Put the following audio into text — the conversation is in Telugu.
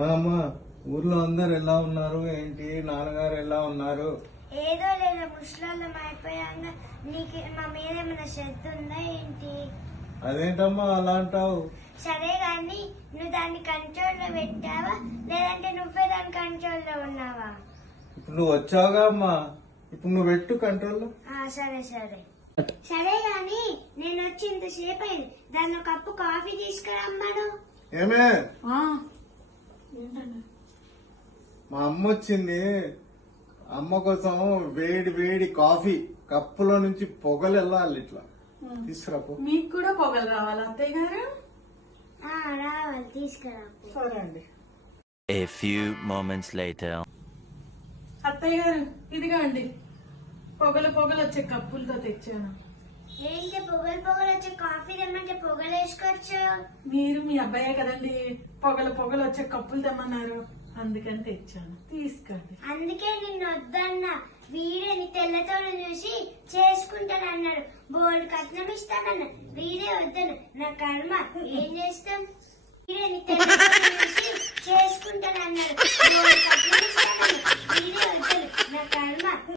అమ్మా, ఊర్లో అందరు ఎలా ఉన్నారు ఏంటి? నాన్నగారు ఎలా ఉన్నారు? ఏదో లేదా ముసలాళ్ళం అయిపోయాక నీకు మా మీద ఏమైనా శ్రద్ధ ఉందా ఏంటి? అదేంటమ్మా అలా అంటావు? సరే గాని నువ్వు దాన్ని కంట్రోల్లో పెట్టావా లేదంటే నువ్వే దాని కంట్రోల్లో ఉన్నావా? ఇప్పుడు నువ్వు వచ్చావుగా అమ్మా, ఇప్పుడు నువ్వు పెట్టు కంట్రోల్లో. సరే సరే సరే గాని నేను వచ్చి ఇంతసేపు అయింది, దాన్ని ఒక కప్పు కాఫీ తీసుకురమ్మను. ఏమే, మా అమ్మ వచ్చింది. అమ్మ కోసం వేడి వేడి కాఫీ కప్పులో నుంచి పొగలు వెళ్ళాలి, ఇట్లా తీసుకురాపో. మీకు కూడా పొగలు రావాలి అత్తయ్య గారు? రావాలి, తీసుకురా. సరే అండి. A few moments later. అత్తయ్య గారు ఇదిగా అండి, పొగలు పొగలు వచ్చే కప్పులతో తెచ్చాను. ఏంటి పొగలు పొగలు వచ్చే కాఫీ తెమ్మంటే పొగలు వేసుకోవచ్చు? మీరు మీ అబ్బాయే కదండి పొగలు పొగలు వచ్చే కప్పులు తెమ్మన్నారు, అందుకని తెచ్చాను, తీసుకోండి. అందుకే నిన్ను వద్దన్నా. వీడే నీ తెల్లతోడు చూసి చేసుకుంటానన్నాడు, బోల్డ్ కట్నం ఇస్తానన్నా. వీడే వద్దను, నా కర్మ ఏం చేస్తాం. వీడే నీ తెల్లతోడు చూసి